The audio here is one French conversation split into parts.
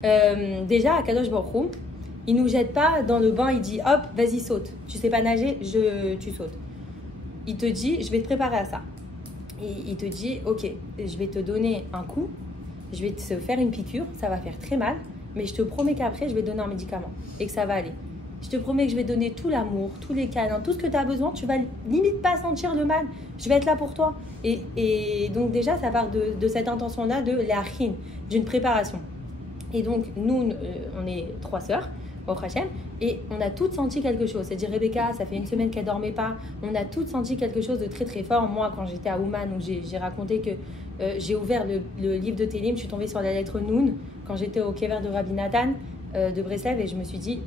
Déjà, à Kadosh Baruch Hu, il ne nous jette pas dans le bain, il dit hop, vas-y, saute. Tu sais pas nager, tu sautes. Il te dit, je vais te préparer à ça. Et il te dit, ok, je vais te donner un coup, je vais te faire une piqûre, ça va faire très mal, mais je te promets qu'après, je vais te donner un médicament et que ça va aller. Je te promets que je vais te donner tout l'amour, tous les câlins, tout ce que tu as besoin, tu vas limite pas sentir le mal. Je vais être là pour toi. Et donc déjà, ça part de cette intention-là de l'achine, d'une préparation. Et donc, nous, on est 3 sœurs, au Hachem, et on a toutes senti quelque chose. C'est-à-dire, Rebecca, ça fait 1 semaine qu'elle ne dormait pas. On a toutes senti quelque chose de très, très fort. Moi, quand j'étais à Ouman, j'ai raconté que j'ai ouvert le livre de Télim, je suis tombée sur la lettre Noun, quand j'étais au Kever de Rabbi Nathan de Breslev, et je me suis dit,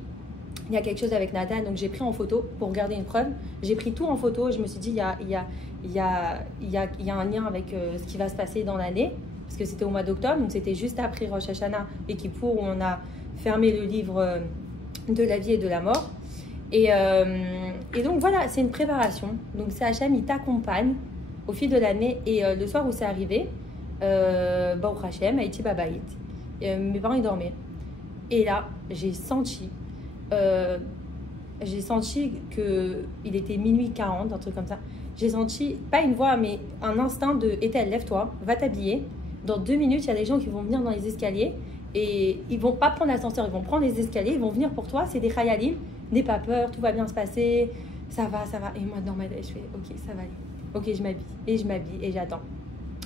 il y a quelque chose avec Nathan. Donc, j'ai pris en photo pour garder une preuve. J'ai pris tout en photo, et je me suis dit, il y a un lien avec ce qui va se passer dans l'année. Parce que c'était au mois d'octobre, donc c'était juste après Rosh Hashanah et Kippour où on a fermé le livre de la vie et de la mort. Et donc voilà, c'est une préparation. Donc c'est Hachem, il t'accompagne au fil de l'année. Et le soir où c'est arrivé, Baruch Hachem, Haïti Babaït, mes parents ils dormaient. Et là, j'ai senti qu'il était minuit 40, un truc comme ça. J'ai senti, pas une voix, mais un instinct de « Ethel, lève-toi, va t'habiller ». Dans 2 minutes, il y a des gens qui vont venir dans les escaliers et ils vont pas prendre l'ascenseur, ils vont prendre les escaliers, ils vont venir pour toi. C'est des chayalim, n'aie pas peur, tout va bien se passer, ça va, ça va. Et moi, dans ma tête, je fais ok, ça va aller. Ok, je m'habille et j'attends.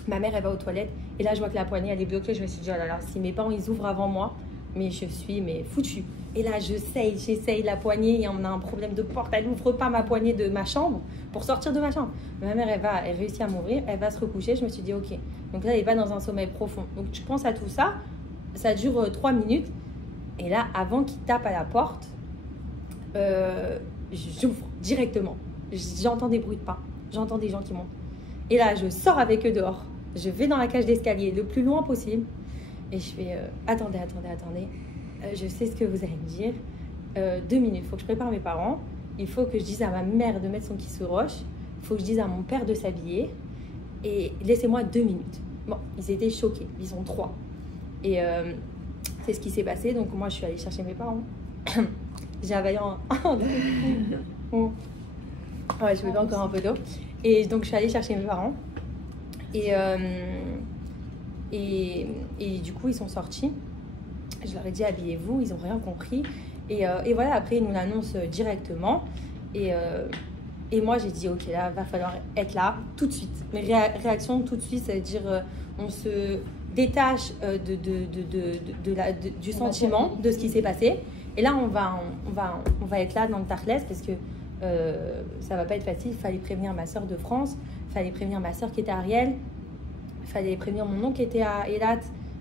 Ma mère, elle va aux toilettes et là, je vois que la poignée, elle est bloquée. Je me suis dit, oh là là, si mes parents, ils ouvrent avant moi, mais je suis foutue. Et là, j'essaye la poignée et on a un problème de porte. Elle n'ouvre pas ma poignée de ma chambre pour sortir de ma chambre. Ma mère, elle réussit à m'ouvrir, elle va se recoucher. Je me suis dit, ok. Donc là, elle n'est pas dans un sommeil profond. Donc tu penses à tout ça, ça dure 3 minutes. Et là, avant qu'il tape à la porte, j'ouvre directement. J'entends des bruits de pas, j'entends des gens qui montent. Et là, je sors avec eux dehors. Je vais dans la cage d'escalier le plus loin possible. Et je fais, attendez. Je sais ce que vous allez me dire. 2 minutes, il faut que je prépare mes parents. Il faut que je dise à ma mère de mettre son kiss-roche. Il faut que je dise à mon père de s'habiller. Et laissez-moi 2 minutes. Bon, ils étaient choqués. Ils sont 3. Et c'est ce qui s'est passé. Donc moi, je suis allée chercher mes parents. J'ai avalé ouais, je buvais encore un peu d'eau. Et donc, je suis allée chercher mes parents. Et du coup, ils sont sortis. Je leur ai dit, habillez-vous. Ils n'ont rien compris. Et voilà, après, ils nous l'annoncent directement. Et moi, j'ai dit, ok, là, va falloir être là tout de suite. Mes réactions tout de suite, c'est-à-dire, on se détache du sentiment, de ce qui s'est passé. Et là, on va être là dans le Tartlès parce que ça va pas être facile. Il fallait prévenir ma soeur de France, il fallait prévenir ma soeur qui était à Ariel, il fallait prévenir mon oncle qui était à Eilat,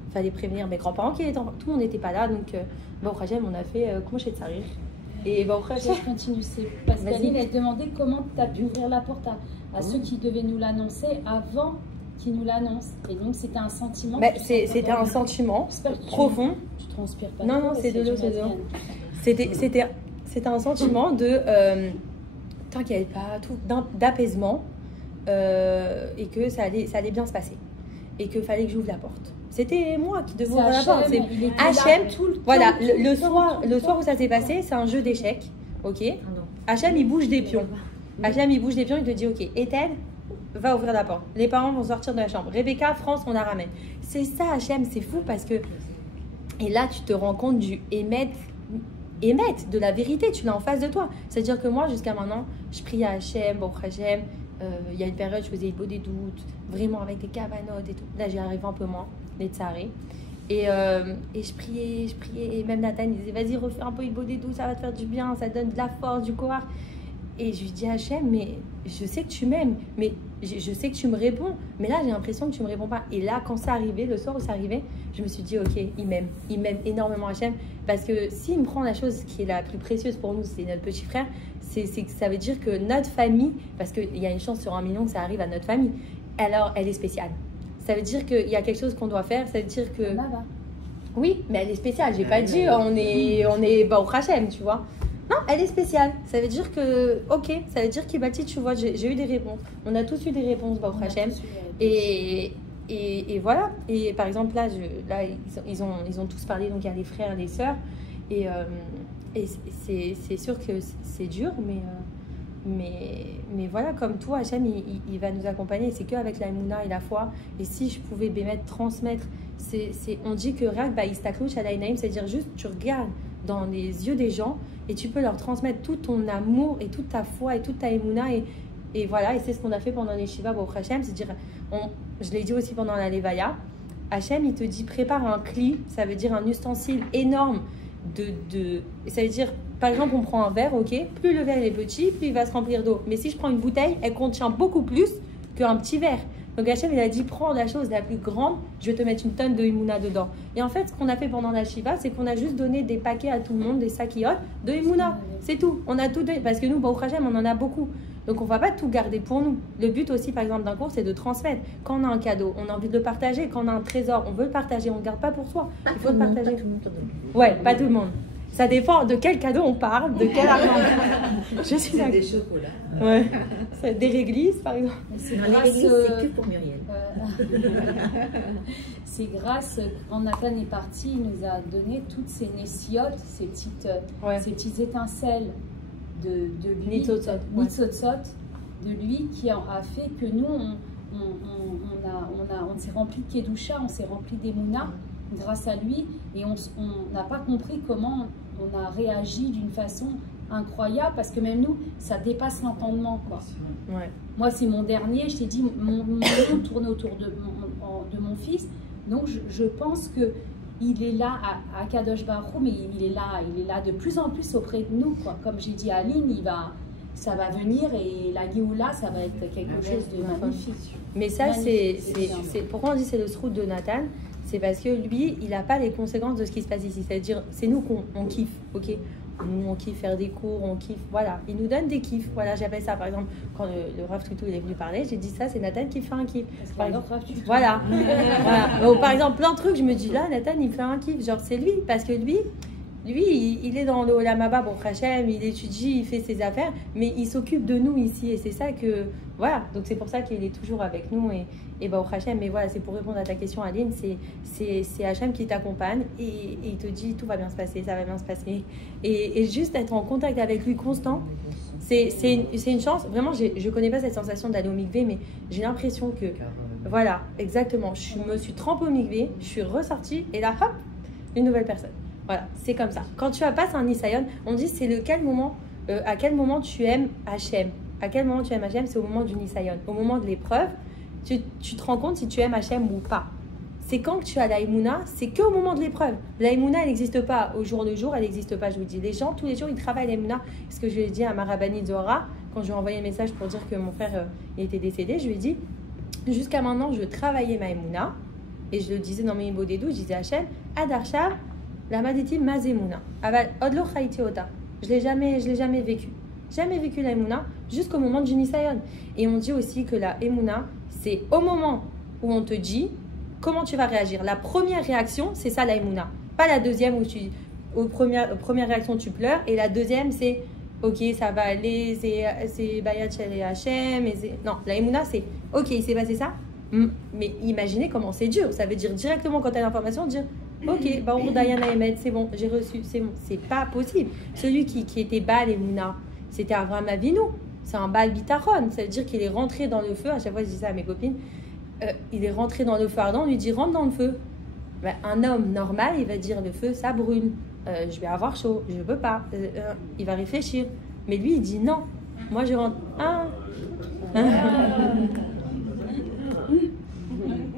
il fallait prévenir mes grands-parents qui étaient... Tout le monde n'était pas là, donc Baruch Hashem, on a fait Kmoshe de Sarir. Et Baruch Hashem... Je continue, c'est Pascaline, elle demandait comment tu as pu ouvrir la porte à ceux qui devaient nous l'annoncer avant qu'ils nous l'annoncent. Et donc, c'était un sentiment... C'était un sentiment profond. Tu transpires pas. Non, c'est de l'eau, c'est de l'eau. C'était un sentiment de t'inquiète pas, d'apaisement et que ça allait bien se passer et qu'il fallait que j'ouvre la porte. C'était moi qui devais ouvrir la porte. Hachem, voilà, le soir où ça s'est passé, c'est un jeu d'échecs, ok. Hachem, il bouge des pions. Hachem, il bouge des pions, il te dit, ok, Ethel, va ouvrir la porte. Les parents vont sortir de la chambre. Rebecca, France, on la ramène. C'est ça, Hachem, c'est fou parce que... Et là, tu te rends compte du émettre de la vérité, tu l'as en face de toi. C'est-à-dire que moi, jusqu'à maintenant, je prie à Hachem, Baruch Hachem. Il y a une période, je faisais beau des doutes, vraiment avec des cavanotes et tout. Là, j'y arrive un peu moins, les tsarés. Et je priais. Et même Nathan, il disait, vas-y, refais un peu beau des doutes, ça va te faire du bien, ça donne de la force, du courage. Et je lui dis, Hachem, mais je sais que tu m'aimes, mais je sais que tu me réponds. Mais là, j'ai l'impression que tu ne me réponds pas. Et là, quand c'est arrivé, le soir où c'est arrivé, je me suis dit, ok, il m'aime énormément Hachem. Parce que s'il me prend la chose qui est la plus précieuse pour nous, c'est notre petit frère, ça veut dire que notre famille, parce qu'il y a une chance sur 1 million que ça arrive à notre famille, alors elle est spéciale. Ça veut dire qu'il y a quelque chose qu'on doit faire, ça veut dire que... Oui, mais elle est spéciale, j'ai pas dit on est Baruch Hachem, tu vois. Non, elle est spéciale. Ça veut dire que, ok, ça veut dire qu'il tu vois, j'ai eu des réponses. On a tous eu des réponses, Baruch Hachem. Et et voilà. Et par exemple, là, ils ont tous parlé, donc il y a les frères, les sœurs. Et c'est sûr que c'est dur, mais voilà, comme toi, Hachem, il va nous accompagner. C'est qu'avec la Emouna et la foi. Et si je pouvais transmettre, on dit que Rak Baïstaklouch Alaïnaïm, c'est-à-dire juste tu regardes dans les yeux des gens et tu peux leur transmettre tout ton amour et toute ta foi et toute ta Emouna. Et voilà, et c'est ce qu'on a fait pendant les Shiva Baruch Hashem. C'est-à-dire, je l'ai dit aussi pendant la Levaya, Hachem, il te dit prépare un cli, ça veut dire un ustensile énorme. Ça veut dire, par exemple, on prend un verre, ok, plus le verre est petit, plus il va se remplir d'eau. Mais si je prends une bouteille, elle contient beaucoup plus qu'un petit verre. Donc Hachem, il a dit, prends la chose la plus grande, je vais te mettre une tonne de Emouna dedans. Et en fait, ce qu'on a fait pendant la Shiva, c'est qu'on a juste donné des paquets à tout le monde, des sakiotes de Emouna. C'est tout. On a tout donné, parce que nous, Baruch Hashem, on en a beaucoup. Donc on ne va pas tout garder pour nous. Le but aussi, par exemple, d'un cours, c'est de transmettre. Quand on a un cadeau, on a envie de le partager. Quand on a un trésor, on veut le partager. On ne le garde pas pour soi. Il faut le partager. Pas tout le monde. Ouais, pas tout le monde. Ça dépend de quel cadeau on parle, de quel argent. Je suis d'accord. Des chocolats. Ouais. C'est des réglises, par exemple. C'est que pour Muriel. C'est grâce, quand Nathan est parti, il nous a donné toutes ces nessiotes, ces petites étincelles de lui, Nitzotzot, de lui qui a fait que nous, on s'est rempli de Kedusha, on s'est rempli d'Emouna grâce à lui, et on n'a pas compris comment on a réagi d'une façon incroyable, parce que même nous, ça dépasse l'entendement, quoi. Ouais. Moi, c'est mon dernier, je t'ai dit, mon monde tourne autour de mon fils, donc je pense que il est là à Kadosh Baruch Hu, mais il est là de plus en plus auprès de nous, quoi. Comme j'ai dit à Aline, ça va venir, et la Géoula, ça va être quelque chose de magnifique. Mais ça, c'est pourquoi on dit c'est le srout de Nathan, c'est parce que lui, il n'a pas les conséquences de ce qui se passe ici. C'est-à-dire, c'est nous qu'on kiffe, ok? Nous, on kiffe faire des cours, on kiffe, voilà. Il nous donne des kiffs, voilà, j'appelle ça, par exemple, quand le Rav Tutu il est venu parler, j'ai dit ça, c'est Nathan qui fait un kiff. Par exemple, voilà. Voilà. Ou, par exemple, plein de trucs, je me dis là, Nathan, il fait un kiff, genre c'est lui, parce que lui, il est dans le Olamaba, bon, Hachem, il étudie, il fait ses affaires, mais il s'occupe de nous ici, et c'est ça que, voilà, donc c'est pour ça qu'il est toujours avec nous, et bah, au Hachem, mais voilà, c'est pour répondre à ta question, Aline, c'est Hachem qui t'accompagne, et il te dit, tout va bien se passer, ça va bien se passer, et juste être en contact avec lui constant, c'est une chance, vraiment, je connais pas cette sensation d'aller au mikvé, mais j'ai l'impression que, voilà, exactement, je me suis trempée au mikvé, je suis ressortie, et là, hop, une nouvelle personne. Voilà, c'est comme ça. Quand tu passes un Nisayon, on dit c'est à quel moment tu aimes Hachem. À quel moment tu aimes Hachem, c'est au moment du Nisayon. Au moment de l'épreuve, tu te rends compte si tu aimes Hachem ou pas. C'est quand que tu as la Emouna, c'est qu'au moment de l'épreuve. La Emouna, elle n'existe pas au jour le jour, elle n'existe pas, je vous dis. Les gens, tous les jours, ils travaillent la Emouna. Ce que je lui ai dit à ma Rabbani Zohara, quand je lui ai envoyé un message pour dire que mon frère il était décédé, je lui ai dit, jusqu'à maintenant, je travaillais ma Emouna. Et je le disais dans mes Bodédou, je disais Hachem, Adarcha, la Maditi Mazemuna. Aval Odlo Chaïti Ota. Je l'ai jamais vécu. Jamais vécu la Emouna jusqu'au moment du Nisayon. Et on dit aussi que la Emouna, c'est au moment où on te dit comment tu vas réagir. La première réaction, c'est ça la Emouna. Pas la deuxième où première réaction, tu pleures. Et la deuxième, c'est ok, ça va aller, c'est Bayat Shel Hachem. Non, la Emouna, c'est ok, il s'est passé ça. Mais imaginez comment c'est dur. Ça veut dire directement quand tu as l'information, dire ok, Baruch Dayana Emet, c'est bon, j'ai reçu, c'est bon. C'est pas possible. Celui qui était Baal et Mouna, c'était Avraham Avinu. C'est un Baal Bitachon. Ça veut dire qu'il est rentré dans le feu. À chaque fois, je dis ça à mes copines. Il est rentré dans le feu ardent. On lui dit rentre dans le feu. Ben, un homme normal, il va dire le feu, ça brûle. Je vais avoir chaud. Je ne peux pas. Il va réfléchir. Mais lui, il dit non. Moi, je rentre.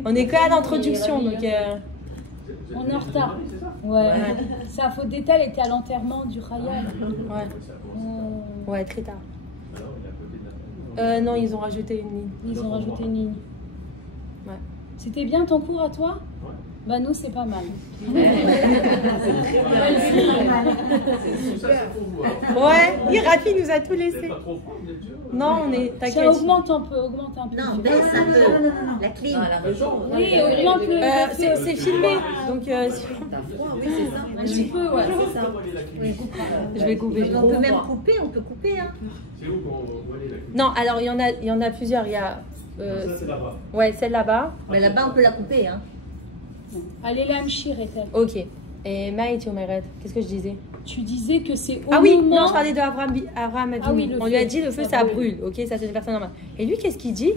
On est qu'à l'introduction, donc. On est en retard. Ouais. Sa faute d'état, elle était à l'enterrement du Khayal. Ouais. Ouais, très tard. Non, ils ont rajouté une ligne. Ils ont rajouté une ligne. Ouais. C'était bien ton cours à toi? Bah nous, c'est pas mal. Ça, c'est pour vous. Hein. Ouais, Rafi nous a tout C'est laissé. pas trop froid, vous êtes sûr? Non, on est. Ça T'inquiète. augmente un peu, Non, baisse un peu. La clim. Oui, augmente le. C'est filmé, donc T'as froid, oui, c'est ça. Un petit peu, ouais. C'est ça. Oui. je vais couper. Mais on peut même couper, on peut couper. Hein. C'est où qu'on voit les lacs? Non, alors il y en a plusieurs. Il y a. Ça, c'est là-bas. Ouais, celle là-bas. Mais là-bas, on peut la couper. Hein. Allez, là, Mchir était. Ok. Et Maïti Omeret, qu'est-ce que je disais? Tu disais que c'est au Ah oui, moment... non, je parlais de Abraham Avinu. Ah oui, le on lui a feu. dit le feu Ça ça brûle. brûle, ok, ça c'est une personne normale. Et lui, qu'est-ce qu'il dit?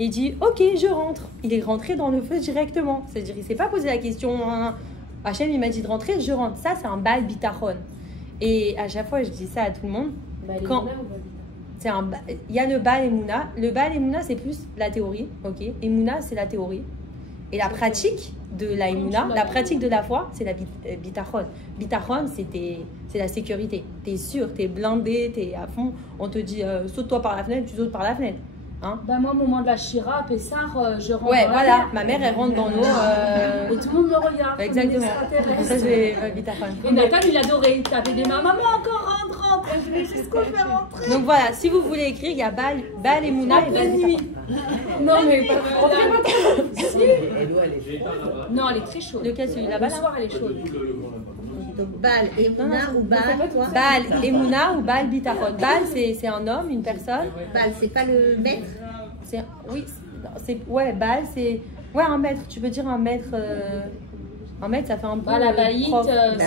Il dit ok, je rentre. Il est rentré dans le feu directement. C'est-à-dire, il s'est pas posé la question. Hein. Hachem, il m'a dit de rentrer, je rentre. Ça, c'est un bal bitachon. Et à chaque fois, je dis ça à tout le monde. Quand c'est un, il y a le bal Emouna. Le bal Emouna, c'est plus la théorie, ok. Emouna, c'est la théorie. Et la pratique de la Emouna, la pratique de la foi, c'est la bitachon. Bitachon, c'est la sécurité. T'es sûr, t'es blindé, t'es à fond. On te dit saute-toi par la fenêtre, tu sautes par la fenêtre. Hein? Bah moi, au moment de la Shira, Pessar, je rentre. Ouais, dans voilà. la Ma mère, elle rentre dans l'eau. Et tout le monde me regarde. Exactement. Ça, c'est bitachon. Et Nathan, il adorait. Il tapait des mains. Maman, encore rentre. Et je lui ai dit, jusqu'où je vais rentrer. Donc voilà, si vous voulez écrire, il y a Bal Emouna et Bal Bitachon. Non, mais pas J'ai éteint là-bas. Non, elle est très chaude. Lequel, celui là-bas Le soir, elle est chaude. Le grand là-bas. Donc, Bal, Emouna ou Bal, quoi? Bal Emouna ou Bal Bitachon. Bal, c'est un homme, une personne. Bal, c'est pas le maître? Oui, ouais, Bal, c'est ouais, un maître. Tu peux dire un maître. Un maître, ça fait un peu. La baïte. Bah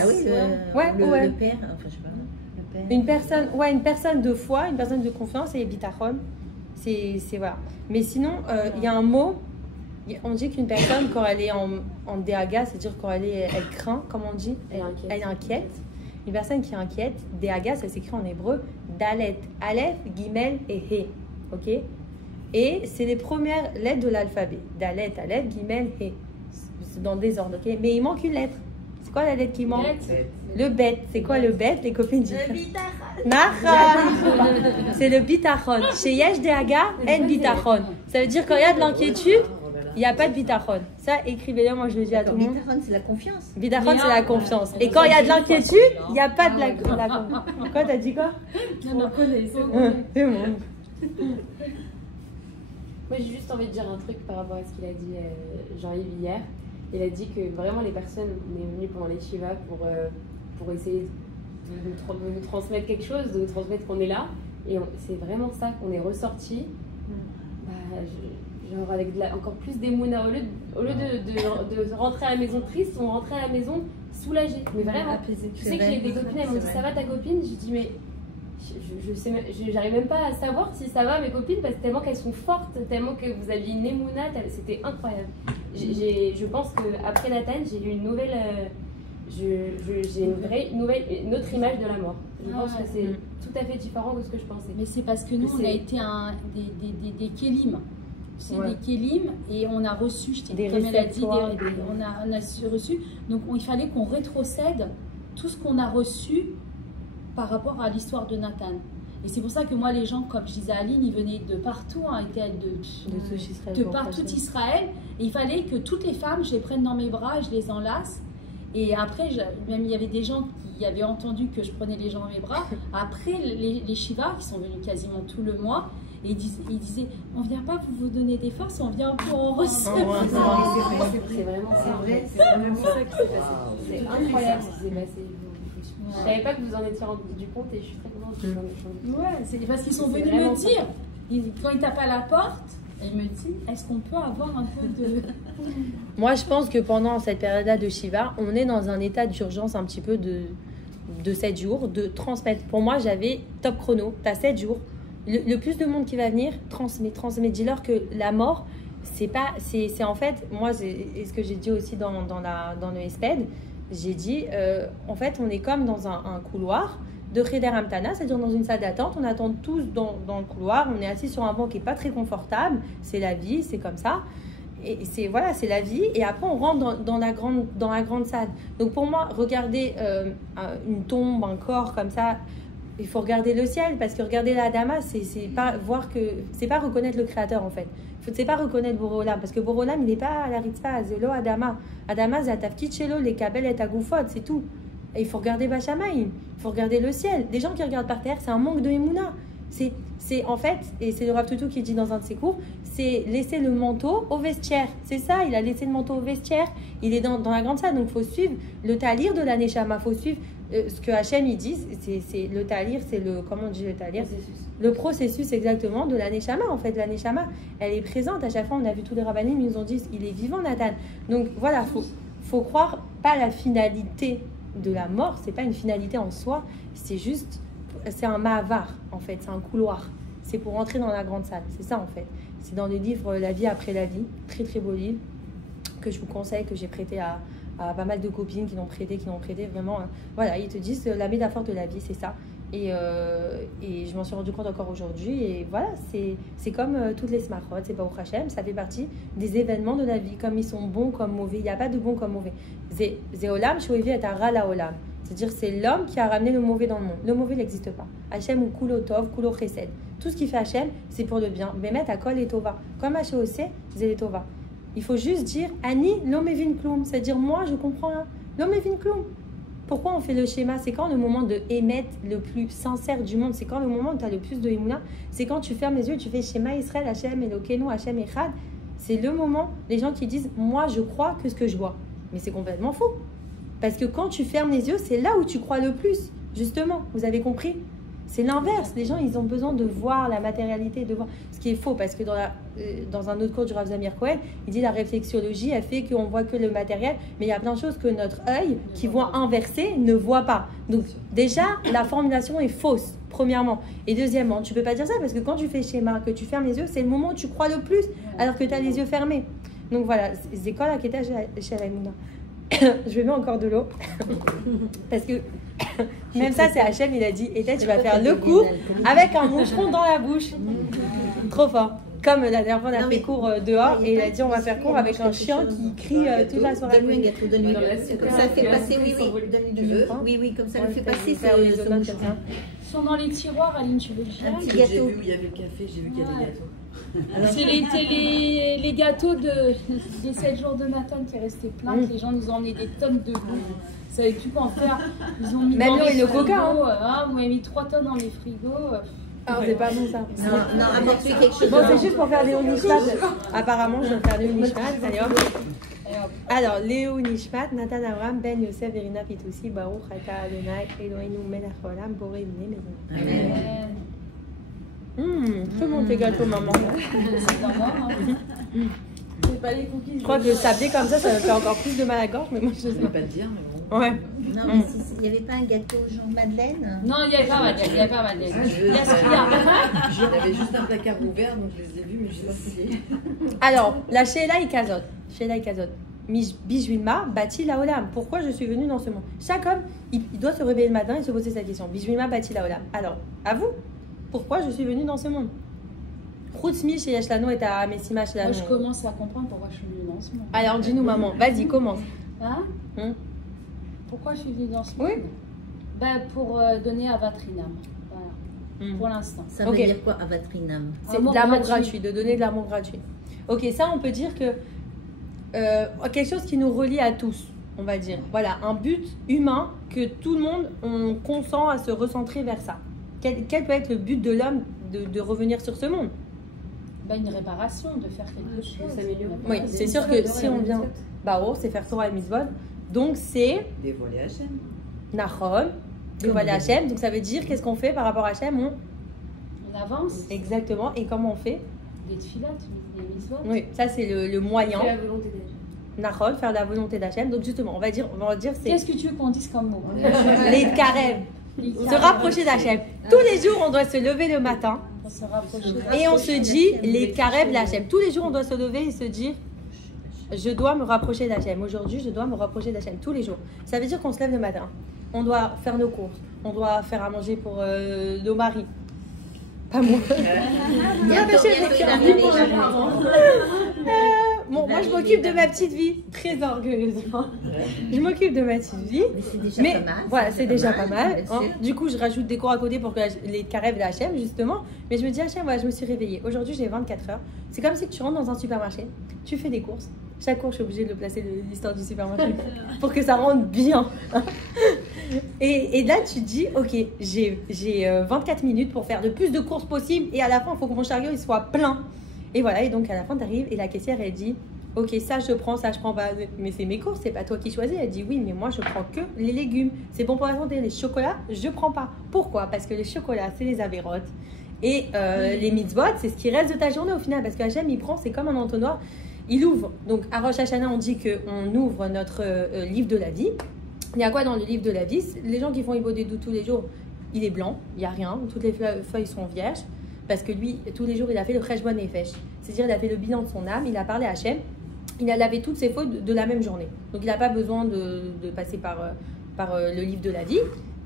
oui, ouais. le père, enfin je sais pas. Le père. Une personne de foi, une personne de confiance et bitachon. C'est voilà. Mais sinon, il y a un mot. On dit qu'une personne, quand elle est en déhaga, c'est-à-dire quand elle craint, comme on dit, elle est inquiète. Une personne qui est inquiète, déhaga, ça s'écrit en hébreu, dalet, aleph, gimel et he. Ok? Et c'est les premières lettres de l'alphabet. Dalet, aleph, gimel, he. C'est dans le désordre, ok? Mais il manque une lettre. C'est quoi la lettre qui manque? Le bet. C'est quoi le bet? Les copines disent. Le bitachon. C'est le bitachon. Chez Yesh Dehaga, en bitachon. Ça veut dire quand il y a de l'inquiétude, il n'y a pas de bitachon. Ça, écrivez-le, moi je le dis à tout le monde. Bitachon, c'est la confiance. Bitachon, c'est la confiance. Et quand il y a de l'inquiétude, il n'y a pas de la confiance. Quoi, t'as dit quoi? Non, C'est bon. Moi, j'ai juste envie de dire un truc par rapport à ce qu'il a dit Jean-Yves hier. Il a dit que vraiment les personnes, on est venu pendant les Shivas pour essayer de nous transmettre quelque chose, de nous transmettre qu'on est là. Et c'est vraiment ça qu'on est ressorti. Bah, genre avec encore plus d'émouna. Au lieu de rentrer à la maison triste, on rentrait à la maison soulagé. Mais vraiment, je sais que j'ai des copines, elles m'ont dit ça va ta copine? Je dis mais j'arrive même pas à savoir si ça va mes copines parce que tellement qu'elles sont fortes, tellement que vous aviez une émouna, c'était incroyable. Je pense qu'après Nathan, j'ai eu une nouvelle, j'ai une autre image de la mort. Je pense que c'est tout à fait différent de ce que je pensais. Mais c'est parce que nous, on a été des kélim. C'est des kélim et on a reçu, comme elle a dit, on a reçu. Donc il fallait qu'on rétrocède tout ce qu'on a reçu par rapport à l'histoire de Nathan. Et c'est pour ça que moi, les gens, comme je disais à Aline, ils venaient de partout, hein, de partout Israël. Et il fallait que toutes les femmes, je les prenne dans mes bras, je les enlace. Et après, même il y avait des gens qui avaient entendu que je prenais les gens dans mes bras. Après, les Shivas, qui sont venus quasiment tout le mois, et ils disaient, on ne vient pas pour vous donner des forces, on vient pour en recevoir. C'est vraiment ça. C'est incroyable ce qui s'est passé. Je ne savais pas que vous en étiez rendu compte et je suis très contente. Ouais, c'est parce qu'ils sont venus me dire, quand ils tapent à la porte, ils me disent, est-ce qu'on peut avoir un peu de... Moi, je pense que pendant cette période-là de Shiva, on est dans un état d'urgence un petit peu de 7 jours, de transmettre. Pour moi, j'avais top chrono, tu as 7 jours. Le plus de monde qui va venir, transmet. Dis-leur que la mort, c'est en fait, moi, et ce que j'ai dit aussi dans le ESPED, j'ai dit, en fait, on est comme dans un couloir de Cheder Amtana, c'est-à-dire dans une salle d'attente, on attend tous dans le couloir, on est assis sur un banc qui n'est pas très confortable, c'est la vie, c'est comme ça, et c'est la vie, et après on rentre dans la grande salle. Donc pour moi, regarder une tombe, un corps comme ça, Il faut regarder le ciel, parce que regarder la Adama, c'est pas voir que c'est pas reconnaître le créateur en fait. C'est pas reconnaître Borolam, parce que Borolam il n'est pas à la ritza, zélo Adama. Adama c'est à tafkit shelo, les kabel et tagoufot, c'est tout. Et il faut regarder Bachamaïm, il faut regarder le ciel. Des gens qui regardent par terre, c'est un manque de Emouna. C'est en fait, et c'est le Rav Toutou qui dit dans un de ses cours, c'est laisser le manteau au vestiaire. C'est ça, il a laissé le manteau au vestiaire. Il est dans la grande salle, donc il faut suivre le talir de la Neshama. Il faut suivre ce que Hachem il dit. C'est le talir, c'est le, comment on dit le talir, le processus exactement de la Neshama. En fait, la Neshama, elle est présente. À chaque fois, on a vu tous les rabbinim, ils nous ont dit, il est vivant, Nathan. Donc voilà, faut croire pas à la finalité de la mort. C'est pas une finalité en soi, c'est juste... C'est un mahavar, en fait, c'est un couloir. C'est pour entrer dans la grande salle, c'est ça en fait. C'est dans le livre La vie après la vie, très très beau livre, que je vous conseille, que j'ai prêté à pas mal de copines qui l'ont prêté, vraiment. Voilà, ils te disent la métaphore de la vie, c'est ça. Et je m'en suis rendu compte encore aujourd'hui. Et voilà, c'est comme toutes les smarot, c'est pas au Hachem, ça fait partie des événements de la vie, comme ils sont bons comme mauvais. Il n'y a pas de bon comme mauvais. Zéolam, Shoevi est un rala olam. C'est-à-dire c'est l'homme qui a ramené le mauvais dans le monde. Le mauvais n'existe pas. Hachem ou kulo tov, kulo chesed. Tout ce qui fait Hachem, c'est pour le bien. Bemet akol et tova. Comme Hachem aussi, c'est tova. Il faut juste dire Ani l'omevin kloum. C'est-à-dire moi, je comprends rien. L'omevin kloum. Pourquoi on fait le schéma? C'est quand le moment de émettre le plus sincère du monde. C'est quand le moment où tu as le plus de émouna. C'est quand tu fermes les yeux et tu fais Shema Israël, Hachem Elokeinu, Hachem Echad. C'est le moment, les gens qui disent moi, je crois que ce que je vois. Mais c'est complètement faux. Parce que quand tu fermes les yeux, c'est là où tu crois le plus. Justement, vous avez compris? C'est l'inverse. Les gens, ils ont besoin de voir la matérialité, de voir ce qui est faux. Parce que dans un autre cours du Rav Zamir Cohen, il dit la réflexologie, elle fait qu'on voit que le matériel. Mais il y a plein de choses que notre œil, qui voit inversé, ne voit pas. Donc déjà, la formulation est fausse, premièrement. Et deuxièmement, tu ne peux pas dire ça parce que quand tu fais schéma, que tu fermes les yeux, c'est le moment où tu crois le plus, alors que tu as les yeux fermés. Donc voilà, c'est quoi la quête chez Raimouna? Je vais mettre encore de l'eau parce que même ça c'est Hachem, il a dit et tu vas faire le cours avec un moucheron dans la bouche. Trop fort. Comme la dernière fois on a fait cours dehors et il a dit on va faire cours avec un chien qui crie toute la soirée. Donne-lui un gâteau, donne-lui. Comme ça fait passer, oui, comme ça le fait passer. Ils sont dans les tiroirs, Aline, tu veux dire? Un petit gâteau. Il y avait le café, j'ai vu qu'il y avait des gâteaux. C'est les gâteaux des 7 jours de Nathan qui restaient pleins. Les gens nous ont emmené des tonnes de bouffe. Ils savaient plus quoi en faire. Ils ont mis même dans l'eau les et le frigos. coca. Hein. Vous m'avez mis 3 tonnes dans les frigos. Ah, c'est pas bon ça. Non, apporte-lui quelque chose. Bon, c'est juste pour faire Léo Nishmat. Apparemment, je vais faire Léo Nishmat. Allez hop. Alors, Léo Nishmat, Nathan Avram, Ben Yosef, Verina Pitoussi, Baruch, Ata Adonai, Eloheinu Melech Olam, Boré Bnei Menon. Amen. Très bon tes gâteaux, maman. C'est pas moi. C'est pas les cookies. Je crois que le sablé comme ça me fait encore plus de mal à la gorge, mais moi je sais Je ne peux pas te dire, mais bon. Ouais. Non, mais il n'y avait pas un gâteau Jean Madeleine? Non, il n'y avait pas Madeleine. Il n'y avait pas Madeleine. Il y a ce qu'il y a. J'avais juste un placard ouvert, donc je les ai vus, mais je ne sais pas fouillé. Alors, la Sheila Ikazot. Sheila Ikazot. Bijouilma, bâti la olam. Pourquoi je suis venue dans ce monde? Chaque homme, il doit se réveiller le matin et se poser cette question. Bijouilma, bâti la olam. Alors, à vous, pourquoi je suis venue dans ce monde? Routsmi chez Yashlano et à Messima chez Moi, Lano. je commence à comprendre pourquoi je suis venue dans ce monde. Alors, dis-nous, maman. Vas-y, commence. Hein? Pourquoi je suis venue dans ce monde? Oui. Ben, pour donner à Vatrinam. Voilà. Pour l'instant. Ça veut dire quoi, Avatrinam? C'est de l'amour gratuit, de donner de l'amour gratuit. Ok, ça, on peut dire que quelque chose qui nous relie à tous, on va dire. Voilà, un but humain que tout le monde, on consent à se recentrer vers ça. Quel peut être le but de l'homme de revenir sur ce monde? Ben, une réparation, de faire quelque chose. Oui, c'est sûr que si on vient... Baro, c'est faire Torah et Mitzvot. Donc c'est... Dévoiler Hachem. Nahon, dévoiler Hachem. Donc ça veut dire, qu'est-ce qu'on fait par rapport à Hachem? On avance. Exactement. Et comment on fait? Des tfilat, des mitzvot. Oui, ça c'est le moyen. C'est la volonté d'Hachem. Nahon, faire la volonté d'Hachem. Donc justement, on va dire c'est... Qu'est-ce que tu veux qu'on dise comme mot? Les karev. Se rapprocher d'Hachem. Tous les jours, on doit se lever le matin. On se rapproche. Et on se dit, les karev d'Hachem. Tous les jours, on doit se lever et se dire, je dois me rapprocher d'Hachem. Aujourd'hui, je dois me rapprocher d'Hachem. Tous les jours. Ça veut dire qu'on se lève le matin. On doit faire nos courses. On doit faire à manger pour nos maris. Pas moi. moi je m'occupe de ma petite vie très orgueilleusement. Je m'occupe de ma petite vie. Mais c'est déjà pas mal. Voilà, c'est déjà pas mal. bien sûr. Du coup, je rajoute des cours à côté pour que les carèves de H&M justement. Mais je me dis H&M, voilà, je me suis réveillée. Aujourd'hui, j'ai 24 heures. C'est comme si tu rentres dans un supermarché, tu fais des courses. Chaque cours, je suis obligée de placer l'histoire du supermarché pour que ça rentre bien. Et là, tu te dis, ok, j'ai 24 minutes pour faire le plus de courses possible et à la fin, il faut que mon chariot il soit plein. Et voilà, et donc à la fin, tu arrives et la caissière, elle dit, ok, ça je prends pas. Mais c'est mes courses, c'est pas toi qui choisis. Elle dit, oui, mais moi je prends que les légumes. C'est bon pour la santé. Les chocolats, je prends pas. Pourquoi? Parce que les chocolats, c'est les avérotes. Et les mitzvot, c'est ce qui reste de ta journée au final. Parce que H&M, il prend, c'est comme un entonnoir. Il ouvre. Donc à Rosh Hashanah, on dit qu'on ouvre notre livre de la vie. Il y a quoi dans le livre de la vie? Les gens qui font Ibo des doux tous les jours, il est blanc, il n'y a rien. Toutes les feuilles sont vierges. Parce que lui, tous les jours, il a fait le Cheshbon Nefesh. C'est-à-dire, il a fait le bilan de son âme, il a parlé à Hachem, il a lavé toutes ses fautes de la même journée. Donc, il n'a pas besoin de passer par le livre de la vie.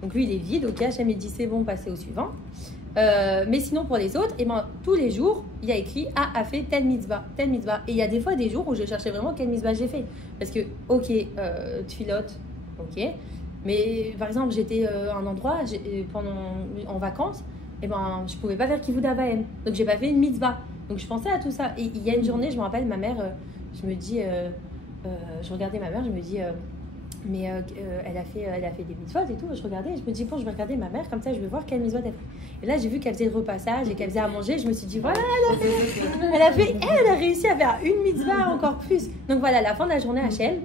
Donc, lui, il est vide. Ok, Hachem, il dit c'est bon, passez au suivant. Mais sinon, pour les autres, tous les jours, il y a écrit a fait tel mitzvah, tel mitzvah. Et il y a des fois des jours où je cherchais vraiment quel mitzvah j'ai fait. Parce que, ok, tfilote, ok. Mais par exemple, j'étais à un endroit en vacances. Je ne pouvais pas faire Kivud Avaim. Donc, j'ai pas fait une mitzvah. Donc, je pensais à tout ça. Et il y a une journée, je me rappelle, ma mère, je me dis, je regardais ma mère, je me dis, elle a fait des mitzvot et tout. Je regardais, je me dis, bon, je vais regarder ma mère, comme ça, je vais voir quelle mitzvot elle fait. Et là, j'ai vu qu'elle faisait le repassage et qu'elle faisait à manger. Je me suis dit, voilà, elle a réussi à faire une mitzvah encore plus. Donc, voilà, à la fin de la journée, Hachem,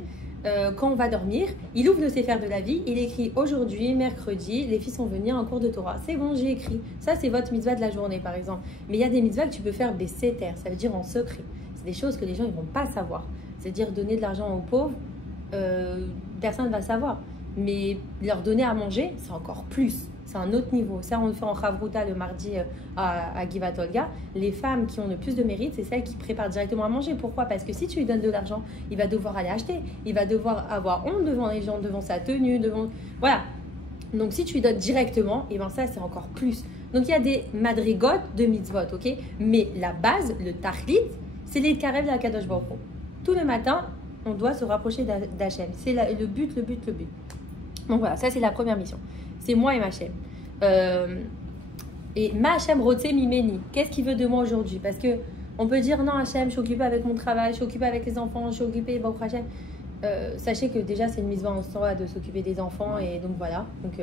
quand on va dormir, il ouvre le Sefer de la vie, il écrit aujourd'hui, mercredi, les filles sont venues en cours de Torah. C'est bon, j'ai écrit. Ça, c'est votre mitzvah de la journée, par exemple. Mais il y a des mitzvahs que tu peux faire besséter, ça veut dire en secret. C'est des choses que les gens ne vont pas savoir. C'est-à-dire donner de l'argent aux pauvres, personne ne va savoir. Mais leur donner à manger, c'est encore plus. C'est un autre niveau. Ça, on le fait en Chavruta le mardi à Givat Olga. Les femmes qui ont le plus de mérite, c'est celles qui préparent directement à manger. Pourquoi? Parce que si tu lui donnes de l'argent, il va devoir aller acheter. Il va devoir avoir honte devant les gens, devant sa tenue, devant... Voilà. Donc, si tu lui donnes directement, et ben ça, c'est encore plus. Donc, il y a des madrigotes de mitzvot, ok? Mais la base, le tachlit, c'est les karev de la Kadosh Baruch Hu. Tout le matin, on doit se rapprocher d'Hachem. C'est le but. Donc, voilà, ça, c'est la première mission. C'est moi et ma Hachem. Et ma Hachem rotse mimeni. Qu'est-ce qu'il veut de moi aujourd'hui? Parce que on peut dire non, Hachem, je suis occupée avec mon travail, je suis occupée avec les enfants, je suis occupée, Baruch Hachem. Sachez que déjà, c'est une mitzvah en soi de s'occuper des enfants. Et donc voilà. Donc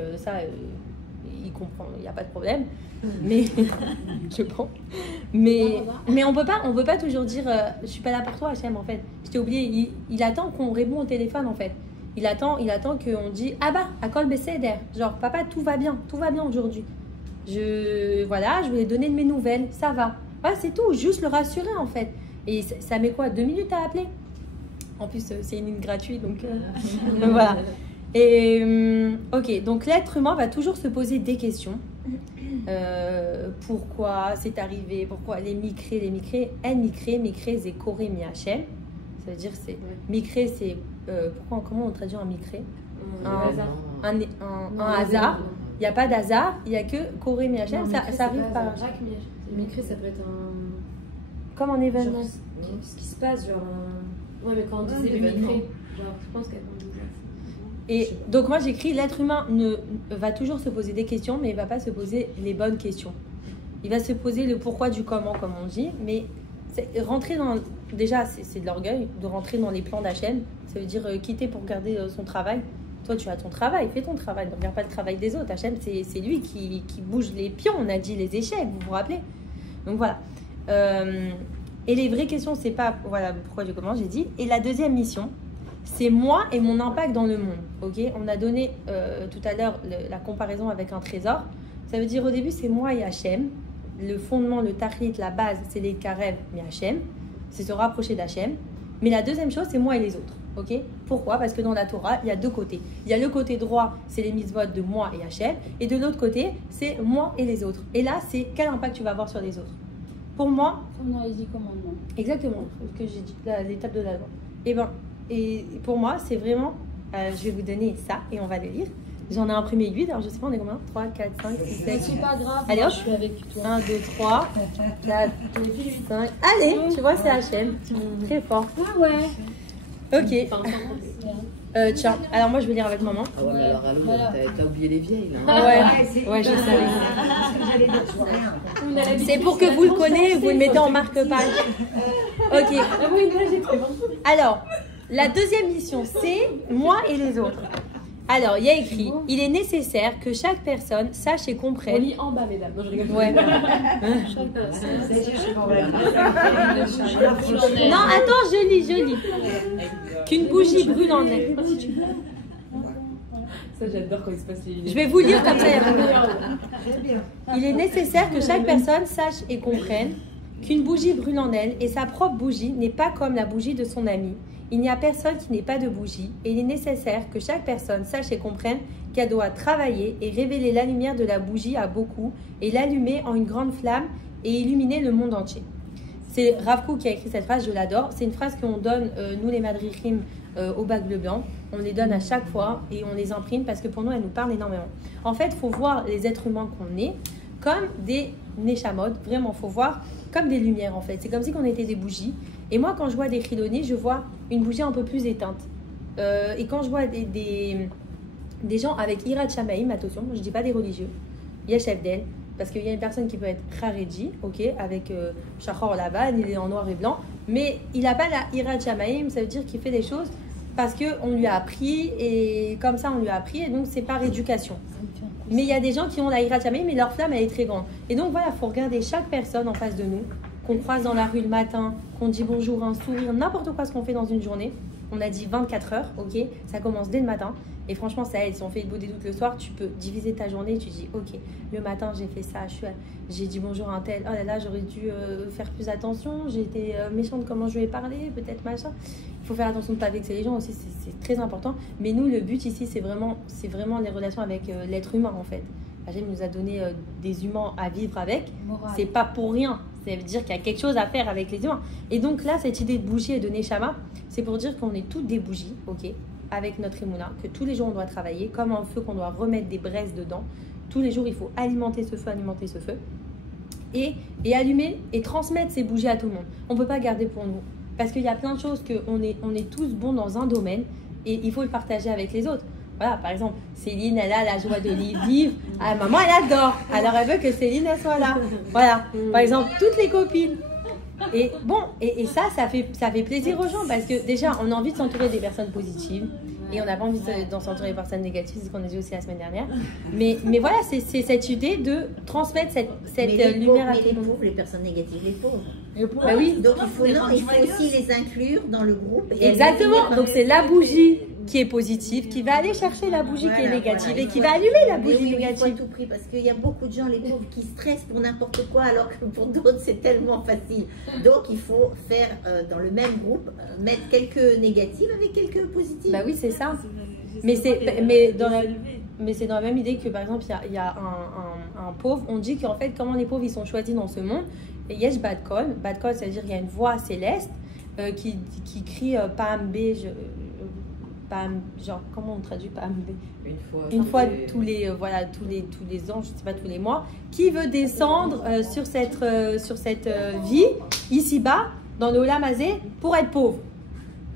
il comprend, il n'y a pas de problème. Mais je pense. Mais on peut pas toujours dire je suis pas là pour toi, Hachem, en fait. Je t'ai oublié. Il attend qu'on réponde au téléphone, en fait. Il attend qu'on dit ah bah Akol Beseder, genre papa tout va bien aujourd'hui. Je voulais donner de mes nouvelles, ça va. Voilà, c'est tout, juste le rassurer en fait. Et ça met quoi, 2 minutes à appeler? En plus c'est une ligne gratuite donc voilà. Et ok, donc l'être humain va toujours se poser des questions. Pourquoi c'est arrivé? Pourquoi les mikré, en mikré c'est koré mi Hachem. Ça veut dire c'est mikré c'est comment on traduit un mikré? Un hasard. Il n'y a pas d'hasard, il n'y a que koré mi Hachem. Ça arrive par. Mikré, ça peut être un. Comme un événement. Ce qui se passe, genre. Ouais, mais quand on disait le mikré, genre, je pense qu'elle disait. Et donc moi j'écris l'être humain va toujours se poser des questions, mais il ne va pas se poser les bonnes questions. Il va se poser le pourquoi du comment, comme on dit, mais rentrer dans... Déjà, c'est de l'orgueil de rentrer dans les plans d'Hachem. Ça veut dire quitter pour garder son travail. Toi, tu as ton travail, fais ton travail. Ne regarde pas le travail des autres. Hachem, c'est lui qui bouge les pions. On a dit les échecs, vous vous rappelez? Donc voilà. Et les vraies questions, c'est pas... Voilà pourquoi du comment, j'ai dit. Et la deuxième mission, c'est moi et mon impact dans le monde. Ok, on a donné tout à l'heure la comparaison avec un trésor. Ça veut dire au début, c'est moi et Hachem. Le fondement, le tachlit, la base, c'est les karev, mais Hachem. C'est se rapprocher d'Hachem. Mais la deuxième chose, c'est moi et les autres. Ok? Pourquoi? Parce que dans la Torah, il y a deux côtés. Il y a le côté droit, c'est les mitzvot de moi et Hachem. Et de l'autre côté, c'est moi et les autres. Et là, c'est quel impact tu vas avoir sur les autres. Pour moi... Dans les 10 commandements. Exactement, ce que j'ai dit, l'étape de la loi. Et pour moi, c'est vraiment... je vais vous donner ça et on va le lire. J'en ai imprimé 8, alors je sais pas, on est combien? 3, 4, 5, 6, 7. C'est pas grave. Allez, moi, hop. je suis avec toi. 1, 2, 3, 4, 5. Allez, tu vois, c'est HM. Très fort. Ah ouais. Ok. Tiens, alors moi je vais lire avec maman. Ah ouais, mais alors, allô, Voilà. t'as oublié les vieilles, là. Ouais, je sais. C'est pour que vous le connaissez, vous le mettez en marque-page. Ok. Alors, la deuxième mission, c'est moi et les autres. Alors, il y a écrit, il est nécessaire que chaque personne sache et On comprenne. lit en bas, mesdames. Non, je rigole. Ouais. Non, attends, je lis. Qu'une bougie brûle en elle. Ça, j'adore quand il se passe les Je vais vous lire comme ça. Il est nécessaire que chaque personne sache et comprenne qu'une bougie brûle en elle et sa propre bougie n'est pas comme la bougie de son ami. Il n'y a personne qui n'ait pas de bougie et il est nécessaire que chaque personne sache et comprenne qu'elle doit travailler et révéler la lumière de la bougie à beaucoup et l'allumer en une grande flamme et illuminer le monde entier. C'est Rav Kook qui a écrit cette phrase, je l'adore. C'est une phrase qu'on donne, nous les Madrichim, au bac bleu blanc. On les donne à chaque fois et on les imprime parce que pour nous, elles nous parlent énormément. En fait, il faut voir les êtres humains qu'on est comme des neshamot. Vraiment, il faut voir comme des lumières en fait. C'est comme si on était des bougies. Et moi, quand je vois des chilonés, je vois une bougie un peu plus éteinte. Et quand je vois des gens avec Hirat Shamaim, attention, je ne dis pas des religieux, il y a chef d'elle, parce qu'il y a une personne qui peut être Khareji, ok, avec Shachor Lavan, il est en noir et blanc, mais il n'a pas la Hirat Shamaim, ça veut dire qu'il fait des choses parce qu'on lui a appris, et comme ça on lui a appris, et donc c'est par éducation. Mais il y a des gens qui ont la Hirat Shamaim, mais leur flamme elle est très grande. Et donc voilà, il faut regarder chaque personne en face de nous, qu'on croise dans la rue le matin, qu'on dit bonjour, un sourire, n'importe quoi ce qu'on fait dans une journée. On a dit 24 heures, ok, ça commence dès le matin. Et franchement, ça aide. Si on fait le beau des doutes le soir, tu peux diviser ta journée. Tu dis, ok, le matin, j'ai fait ça. J'ai dit bonjour à un tel. Oh là là, j'aurais dû faire plus attention. J'ai été méchante comment je lui ai parlé, peut-être machin. Il faut faire attention de ne pas vexer les gens aussi. C'est très important. Mais nous, le but ici, c'est vraiment les relations avec l'être humain, en fait. Hachem nous a donné des humains à vivre avec. C'est pas pour rien. Ça veut dire qu'il y a quelque chose à faire avec les humains. Et donc là, cette idée de bougie et de neshama, c'est pour dire qu'on est toutes des bougies, ok, avec notre émouna, que tous les jours on doit travailler, comme un feu qu'on doit remettre des braises dedans. Tous les jours, il faut alimenter ce feu, et allumer et transmettre ces bougies à tout le monde. On ne peut pas garder pour nous. Parce qu'il y a plein de choses qu'on est tous bons dans un domaine et il faut le partager avec les autres. Voilà, par exemple, Céline, elle a la joie de vivre. Ah, maman, elle adore. Alors, elle veut que Céline, elle soit là. Voilà. Par exemple, toutes les copines. Et bon, et ça fait plaisir aux gens parce que déjà, on a envie de s'entourer des personnes positives et on n'a pas envie d'en s'entourer des personnes négatives, c'est ce qu'on a dit aussi la semaine dernière. Mais voilà, c'est cette idée de transmettre cette lumière à tout le monde. Les personnes négatives, les pauvres. Bah oui. Donc il faut aussi les inclure dans le groupe. Exactement. Donc c'est la bougie qui est positive, qui va aller chercher la bougie qui est négative et qui va allumer la bougie négative. Il faut à tout prix parce qu'il y a beaucoup de gens, les pauvres, qui stressent pour n'importe quoi alors que pour d'autres c'est tellement facile. Donc il faut faire dans le même groupe, mettre quelques négatives avec quelques positives. Bah oui, c'est ça. Mais c'est dans la même idée que par exemple il y a un pauvre, on dit qu'en fait comment les pauvres ils sont choisis dans ce monde. Et yesh bad call, ça veut dire qu'il y a une voix céleste qui crie Pam B, genre comment on traduit Pam B? Une fois tous les ans, je sais pas, tous les mois, qui veut descendre sur cette vie ici-bas dans le Olam Hazé pour être pauvre.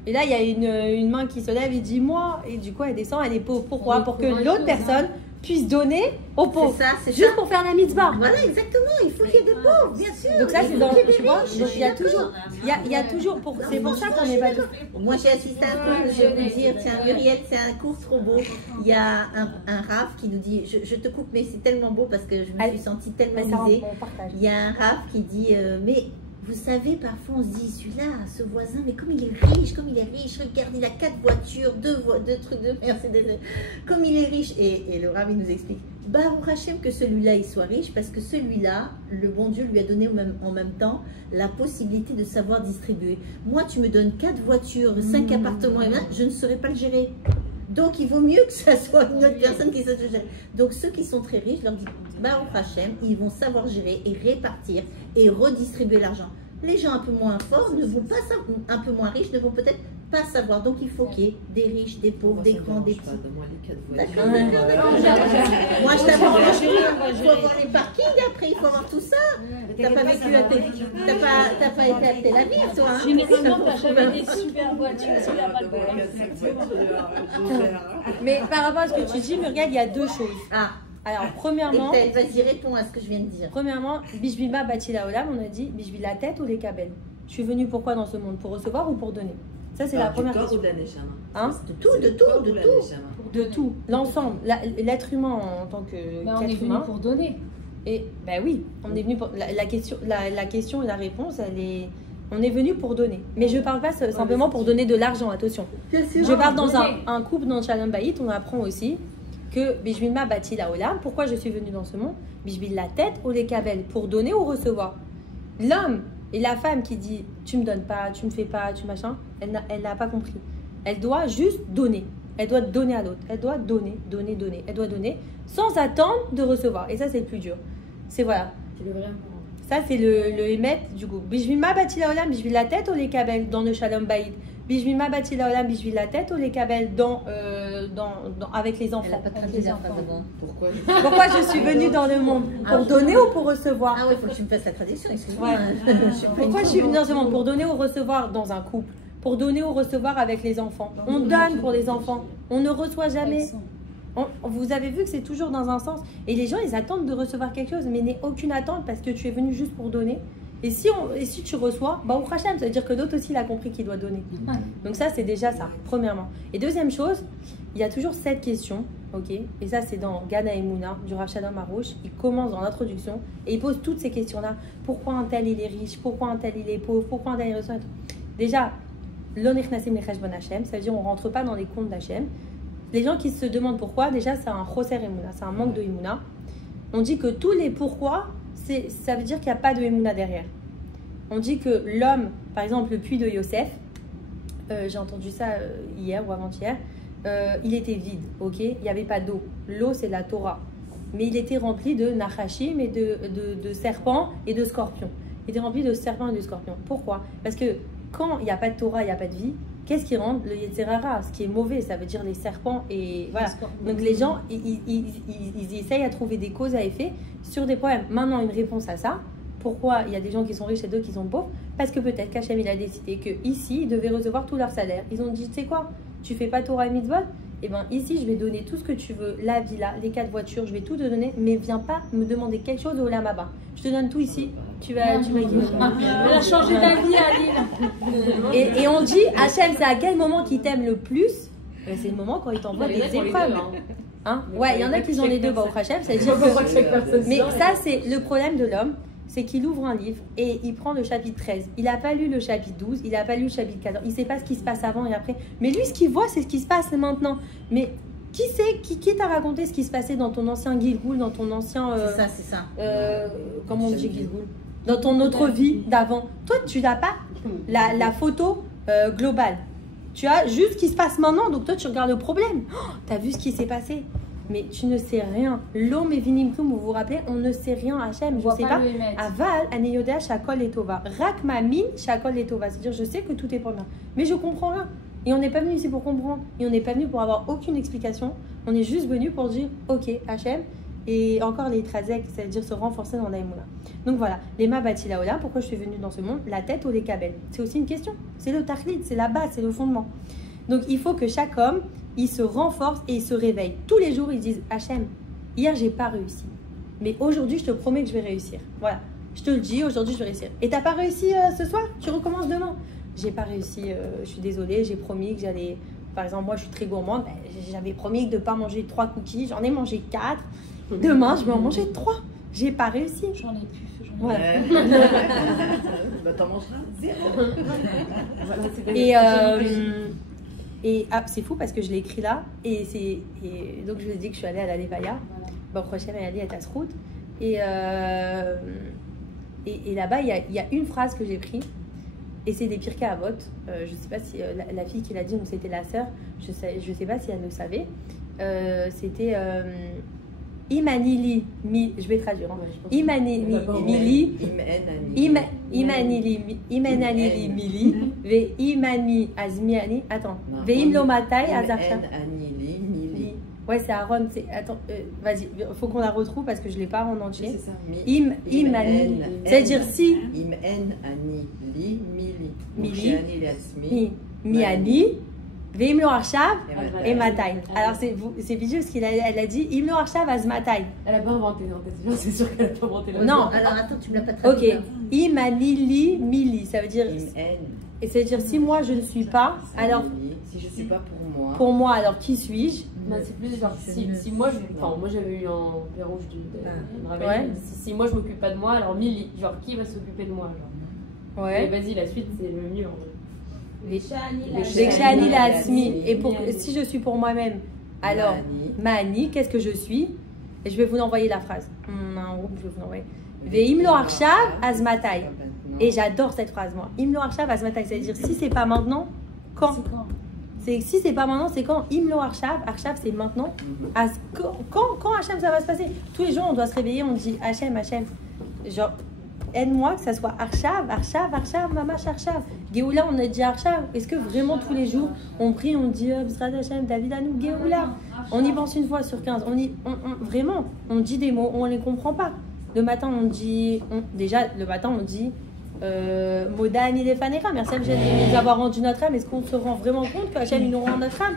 Et là il y a une main qui se lève et dit moi, et du coup elle descend, elle est pauvre. Pourquoi? Pour que l'autre personne puisse donner aux pauvres. C'est juste pour faire la mitzvah. Voilà, exactement, il faut qu'il y ait des pauvres, bien sûr. Donc ça c'est dans, tu vois, donc il y a toujours, c'est pour ça qu'on n'est pas tous. Moi j'ai assisté à un truc, je vais vous dire, tiens Muriel, c'est un cours trop beau. Il y a un Rav qui nous dit, je te coupe mais c'est tellement beau parce que je me suis sentie tellement misée. Il y a un Rav qui dit, mais vous savez, parfois on se dit, celui-là, ce voisin, mais comme il est riche, regarde, il a 4 voitures, 2 trucs de Mercedes, comme il est riche. Et le Rav, il nous explique, Baruch Hashem que celui-là, il soit riche, parce que celui-là, le bon Dieu lui a donné en même temps la possibilité de savoir distribuer. Moi, tu me donnes 4 voitures, 5 appartements, et je ne saurais pas le gérer. Donc, il vaut mieux que ça soit une autre personne qui sache gérer. Donc, ceux qui sont très riches, je leur dis, Baruch Hashem, ils vont savoir gérer et répartir et redistribuer l'argent. Les gens un peu moins forts ne vont pas, un peu moins riches ne vont peut-être pas savoir. Donc il faut qu'il y ait des riches, des pauvres, des grands, des petits. Donne-moi les 4 D'accord. voitures. Moi je t'avoue, il faut avoir les parkings après, il faut avoir tout ça. T'as pas vécu à t'as pas été à Tel Aviv, toi. Hein. Généralement, t'as jamais des super voitures, s'il n'y a pas de Mais par rapport à ce que tu dis, Muriel, il y a deux choses. Ah, Alors, et premièrement, vas-y, réponds à ce que je viens de dire. Bishbilma Bati Laolam, on a dit Bishbil la tête ou les kabel. Je suis venue pourquoi dans ce monde? Pour recevoir ou pour donner? Ça, c'est la première question. Hein? De tout. De tout, l'ensemble, l'être humain en tant que on est qu'être venu humain. pour donner. Et ben oui, on est venu pour la question et la réponse, on est venu pour donner. Mais je parle pas simplement pour donner de l'argent, attention. Je parle dans un couple dans Shalom Bayit, on apprend aussi que Bishbilma Bati Laolam, pourquoi je suis venue dans ce monde? Bishbil la tête ou les kabel, pour donner ou recevoir. L'homme et la femme qui dit tu me donnes pas, tu me fais pas, tu machin, elle n'a pas compris. Elle doit juste donner. Elle doit donner à l'autre. Elle doit donner. Elle doit donner sans attendre de recevoir. Et ça, c'est le plus dur. C'est voilà. C'est le vrai. Ça, c'est le émet du coup. Bishbilma Bati Laolam, Bishbil la tête ou les kabel dans le Shalom Bayit. Bishbilma Bati Laolam, Bishbil la tête ou les kabel avec les enfants. Elle n'a pas traduit la phrase avant. Pourquoi je suis venue dans le monde? Pour donner ou pour recevoir? Ah oui, il faut que tu me fasses la traduction, excuse-moi. Ouais. Pourquoi je suis venue dans ce monde? Pour donner ou recevoir dans un couple? Pour donner ou recevoir avec les enfants? On donne pour les enfants. On ne reçoit jamais. Vous avez vu que c'est toujours dans un sens. Et les gens, ils attendent de recevoir quelque chose, mais n'aie aucune attente parce que tu es venu juste pour donner. Et si tu reçois, bah au Hachem, ça veut dire que l'autre aussi il a compris qu'il doit donner. Donc ça, c'est déjà ça, premièrement. Et deuxième chose, il y a toujours cette question, ok? Et ça, c'est dans Gana Emouna du Rav Shalom Arouche. Il commence dans l'introduction et il pose toutes ces questions-là. Pourquoi un tel il est riche? Pourquoi un tel il est pauvre? Pourquoi un tel il reçoit? Déjà, l'onech nasim lecheshbon Hachem, ça veut dire on rentre pas dans les comptes d'Hachem. Les gens qui se demandent pourquoi, déjà, c'est un choser Emouna, c'est un manque de Emouna. On dit que tous les pourquoi, ça veut dire qu'il n'y a pas de Emouna derrière. On dit que l'homme, par exemple le puits de Yosef, j'ai entendu ça hier ou avant-hier, il était vide, ok? Il n'y avait pas d'eau. L'eau, c'est la Torah. Mais il était rempli de nachashim et de serpents et de scorpions. Il était rempli de serpents et de scorpions. Pourquoi? Parce que quand il n'y a pas de Torah, il n'y a pas de vie, qu'est-ce qui rentre? Le Yetzirara, ce qui est mauvais, ça veut dire les serpents et voilà. Donc les gens, ils essayent à trouver des causes à effet sur des problèmes. Maintenant, une réponse à ça. Pourquoi il y a des gens qui sont riches et d'autres qui sont pauvres? Parce que peut-être qu'Hachem il a décidé qu'ici, ils devaient recevoir tout leur salaire. Ils ont dit, tu sais quoi, tu fais pas Torah et Mitzvot? Eh bien ici, je vais donner tout ce que tu veux, la villa, les 4 voitures, je vais tout te donner, mais viens pas me demander quelque chose au Olam Haba. Je te donne tout ici, tu vas Elle a changé d'avis, Aline. Et on dit, Hachem, c'est à quel moment qu'il t'aime le plus? C'est le moment quand il t'envoie des épreuves. Hein? Ouais, il y en a qui ont les deux, au Hachem, ça veut dire que... Mais ça, c'est le problème de l'homme. C'est qu'il ouvre un livre et il prend le chapitre 13. Il n'a pas lu le chapitre 12, il n'a pas lu le chapitre 14. Il ne sait pas ce qui se passe avant et après. Mais lui, ce qu'il voit, c'est ce qui se passe maintenant. Mais qui t'a raconté ce qui se passait dans ton ancien Gilgoul, dans ton ancien... c'est ça. Comment on dit Gilgoul? Dans ton autre vie d'avant. Toi, tu n'as pas la photo globale. Tu as juste ce qui se passe maintenant. Donc toi, tu regardes le problème. Oh, tu as vu ce qui s'est passé. Mais tu ne sais rien. L'homme et vinimkum, vous vous rappelez, on ne sait rien. Hachem, je ne sais pas. Aval, aneyodea, shakol et tova. Rak mamin, shakol et tova. C'est-à-dire, je sais que tout est pour bien. Mais je comprends rien. Et on n'est pas venu ici pour comprendre. Et on n'est pas venu pour avoir aucune explication. On est juste venu pour dire, ok, Hachem. Et encore les trazek, c'est-à-dire se renforcer dans l'aïmouna. Donc voilà, les ma bati laola, pourquoi je suis venue dans ce monde? La tête ou les kabel? C'est aussi une question. C'est le tachlit, c'est la base, c'est le fondement. Donc il faut que chaque homme, il se renforce et il se réveille. Tous les jours, ils disent, Hachem, hier, j'ai pas réussi. Mais aujourd'hui, je te promets que je vais réussir. Voilà, je te le dis, aujourd'hui, je vais réussir. Et t'as pas réussi ce soir? Tu recommences demain. J'ai pas réussi, je suis désolée, j'ai promis que j'allais... Par exemple, moi, je suis très gourmande. J'avais promis de ne pas manger 3 cookies. J'en ai mangé 4. Demain, je vais en manger 3. J'ai pas réussi. J'en ai plus. Voilà. Bah, t'en mangeras 0. Et c'est fou parce que je l'ai écrit là. Et donc, je vous ai dit que je suis allée à la Levaya. Bon, prochaine, elle est allée à Tassrout. Et là-bas, il y a une phrase que j'ai prise. Et c'est des Pirkei Avot. Je ne sais pas si la fille qui l'a dit, c'était la sœur. Je sais pas si elle le savait. C'était Imanili, je vais traduire. Hein. Ouais, je pense que- Imanili, Imanili, Mili, Ve Imani, Azmiani. Attends. Ve Imlo Matai, Azarcha. Ouais, c'est Aaron. Attends, vas-y, il faut qu'on la retrouve parce que je ne l'ai pas en entier. C'est ça. Imani. C'est-à-dire si. Mili. Miani. Ve Imlo Arshav et Matai. Ah, Alors, c'est vicieux parce qu'elle a dit Imlo Arshav Az Matai. Elle a pas inventé, non, c'est sûr qu'elle a pas inventé la Non. Alors attends, tu me l'as pas traduit. Ok. Imanili, Mili. Ça veut dire. Et c'est-à-dire si moi je ne suis pas, alors. Si je suis pas pour moi. Pour moi, alors qui suis-je? Non, c'est plus genre si moi moi j'avais eu un père rouge de Ouais. si moi je m'occupe pas de moi, alors Milly, genre qui va s'occuper de moi genre. Ouais. Mais vas-y, la suite c'est le mieux en vrai. Vekshani la Asmi. Et si je suis pour moi-même, alors Mani, qu'est-ce que je suis? Et je vais vous envoyer la phrase. On a un groupe, je vais vous l'envoyer. Veimlo Arshav Azmatai. Et j'adore cette phrase, moi. Imlo Arshav Azmatai, c'est-à-dire si c'est pas maintenant, quand? Si c'est pas maintenant, c'est quand? Imlo Arshav, Arshav c'est maintenant. Quand Hachem ça va se passer? Tous les jours on doit se réveiller, on dit Hachem, genre aide-moi que ça soit Arshav, Mamash Arshav. Géoula, on a dit Arshav. Est-ce que vraiment tous les jours on prie, on dit B'zrat Hachem, David à nous, Géoula? On y pense une fois sur 15. Vraiment, on dit des mots, on les comprend pas. Le matin on dit, Moda Ani Lefanera, merci Hachem de nous avoir rendu notre âme. Est-ce qu'on se rend vraiment compte que Hachem nous rend notre âme?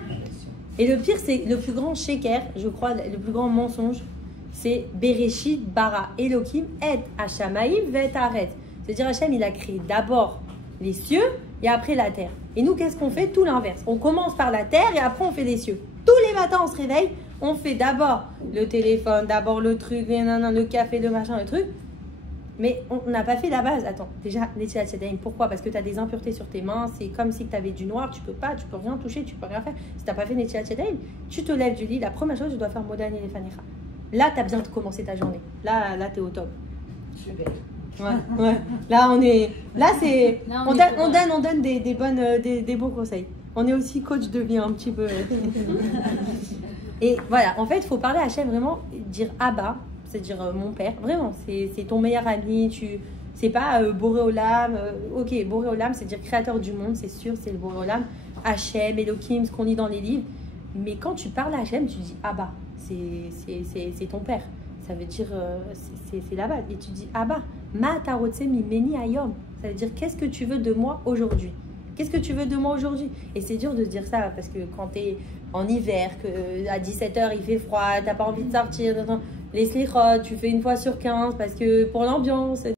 Et le pire, c'est le plus grand sheker, je crois, le plus grand mensonge, c'est Bereshit bara Elohim et Hashamaim vet aret. C'est-à-dire Hachem, il a créé d'abord les cieux et après la terre. Et nous, qu'est-ce qu'on fait? Tout l'inverse. On commence par la terre et après on fait les cieux. Tous les matins, on se réveille, on fait d'abord le téléphone, d'abord le truc, le café, le machin, le truc. Mais on n'a pas fait la base. Attends, déjà, Netilat Yadayim, pourquoi? Parce que tu as des impuretés sur tes mains, c'est comme si tu avais du noir, tu peux rien toucher, tu peux rien faire. Si tu n'as pas fait Netilat Yadayim, tu te lèves du lit, la première chose, tu dois faire Modani Lefanecha. Là, tu as bien commencé ta journée. Là tu es au top. Super. Ouais. Là, on est. Là, c'est. Là, On donne des bons conseils. On est aussi coach de vie un petit peu. Et voilà, en fait, il faut parler à Hachem vraiment, dire Abba. C'est-à-dire mon père, vraiment, c'est ton meilleur ami, c'est pas Boré Olam, ok, Boré Olam, c'est-à-dire créateur du monde, c'est sûr, c'est le Boré Olam, Hachem, Elohim, ce qu'on lit dans les livres, mais quand tu parles à Hachem, tu dis Abba, c'est ton père, ça veut dire, c'est là-bas, et tu dis Abba, Ma tarotse mi meni ayom, ça veut dire qu'est-ce que tu veux de moi aujourd'hui? Qu'est-ce que tu veux de moi aujourd'hui? Et c'est dur de dire ça parce que quand tu es en hiver, qu'à 17h il fait froid, t'as pas envie de sortir, les slichot, tu fais une fois sur 15 parce que pour l'ambiance.